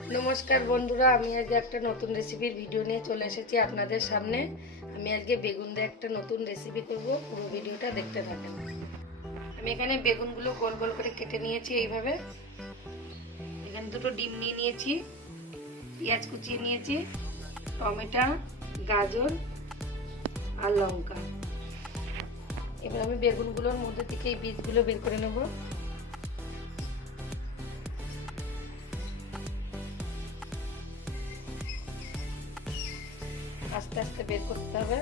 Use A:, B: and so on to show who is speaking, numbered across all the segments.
A: নমস্কার বন্ধুরা, আমি আজকে একটা নতুন রেসিপির ভিডিও নিয়ে চলে এসেছি আপনাদের সামনে। আমি আজকে বেগুন দিয়ে একটা নতুন রেসিপি করব, পুরো ভিডিওটা দেখতে থাকেন। আমি এখানে বেগুনগুলো গোল গোল করে কেটে নিয়েছি এইভাবে। এখানে দুটো ডিম নিয়ে নিয়েছি, পেঁয়াজ কুচিয়ে নিয়েছি, টমেটো, গাজর আর লঙ্কা। এবার আমি বেগুনগুলোর মধ্যে থেকে এই বীজগুলো বের করে নেব। আস্তে আস্তে বের করতে হবে।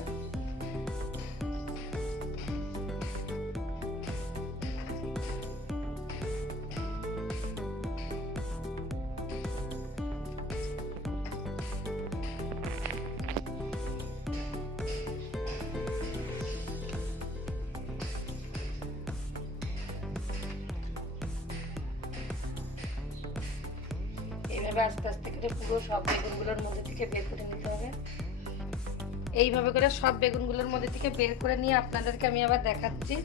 A: এইভাবে আস্তে আস্তে করে পুরো সব বেগুনগুলোর মধ্যে থেকে বের করে নিতে হবে। এইভাবে করে সব বেগুনগুলোর মধ্যে থেকে বের করে নিয়ে আপনাদেরকে আমি আবার দেখাচ্ছি।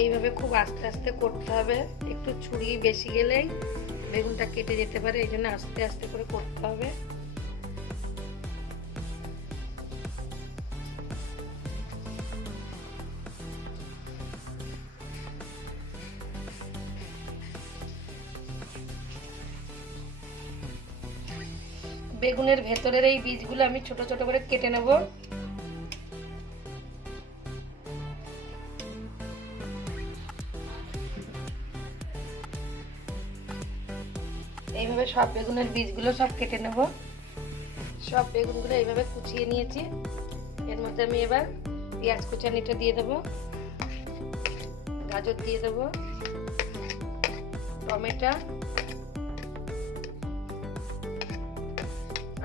A: এইভাবে খুব আস্তে আস্তে করতে হবে। একটু ছুরি বেশি গেলেই বেগুনটা কেটে যেতে পারে, এই জন্য আস্তে আস্তে করে করতে হবে। বেগুনের ভেতরের এই বীজগুলো আমি ছোট ছোট করে কেটে নেব। এইভাবে সব বেগুনের বীজগুলো সব কেটে নেব। সব বেগুনগুলো এইভাবে কুচিয়ে নিয়েছি। এর মধ্যে আমি এবার পেঁয়াজ কুচানিটা দিয়ে দেবো। গাজর দিয়ে দেবো। টমেটো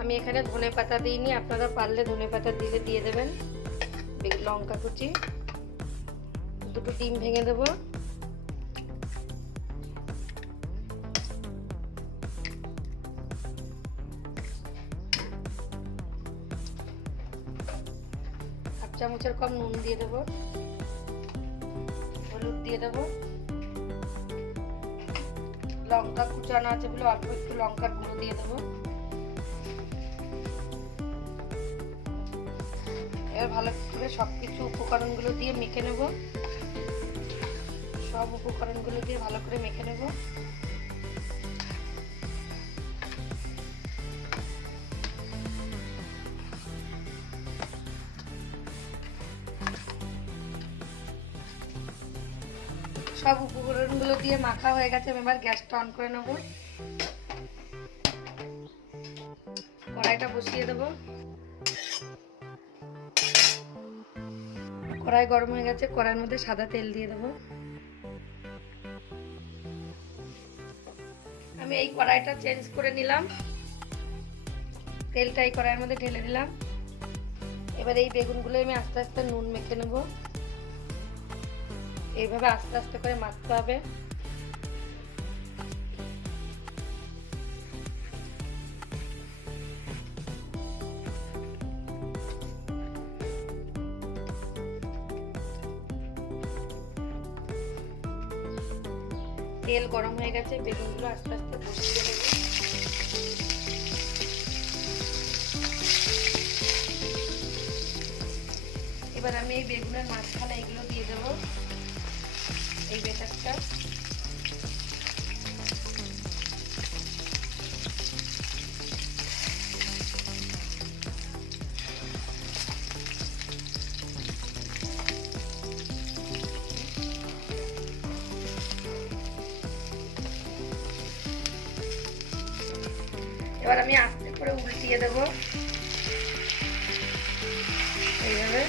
A: আমি এখানে ধনে পাতা দিইনি, আপনারা পারলে ধনে পাতা দিলে দিয়ে দেবেন। লঙ্কা কুচি। দুটো ডিম ভেঙে দেবো। চামচের কম নুন দিয়ে দেবো। হলুদ দিয়ে দেবো। লঙ্কা কুচানো আছে বলে অল্প একটু লঙ্কার গুঁড়ো দিয়ে দেবো। এবার ভালো করে সব কিছু উপকরণগুলো দিয়ে মেখে নেব। সব উপকরণগুলো দিয়ে ভালো করে মেখে নেব। সব উপকরণগুলো দিয়ে মাখা হয়ে গেছে, আমি এবার গ্যাসটা অন করে নেব। কড়াইটা বসিয়ে দেবো। কড়াই গরম হয়ে গেছে, কড়াইয়ের মধ্যে সাদা তেল দিয়ে দেবো। আমি এই কড়াইটা চেঞ্জ করে নিলাম। তেলটা এই কড়াইয়ের মধ্যে ঢেলে দিলাম। এবার এই বেগুনগুলো আমি আস্তে আস্তে নুন মেখে নেব। এইভাবে আস্তে আস্তে করে মাখতে হবে। তেল গরম হয়ে গেছে, বেগুনগুলো আস্তে আস্তে বসিয়ে দেবো এবার আমি এই বেগুনের মাঝখানে এগুলো দিয়ে দেবো, এই বেটারটা। এবার আমি আস্তে করে উল্টিয়ে দেব। এইভাবে।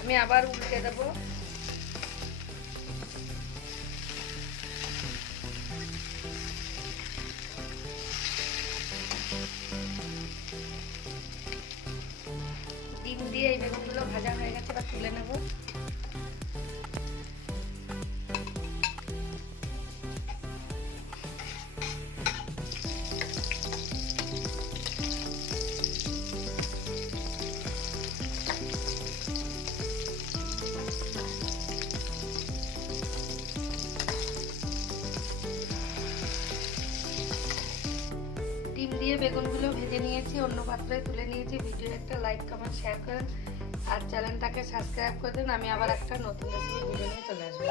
A: আমি আবার উল্টে দেবো। দিয়ে বেগুনগুলো ভেজে নিয়েছি, অন্য পাত্রে তুলে নিয়েছি। ভিডিও একটা লাইক কমেন্ট শেয়ার করেন। আর চ্যানেলটাকে সাবস্ক্রাইব করে দেন। আমি আবার একটা নতুন রেসিপি ভিডিও নিয়ে চলে আসব।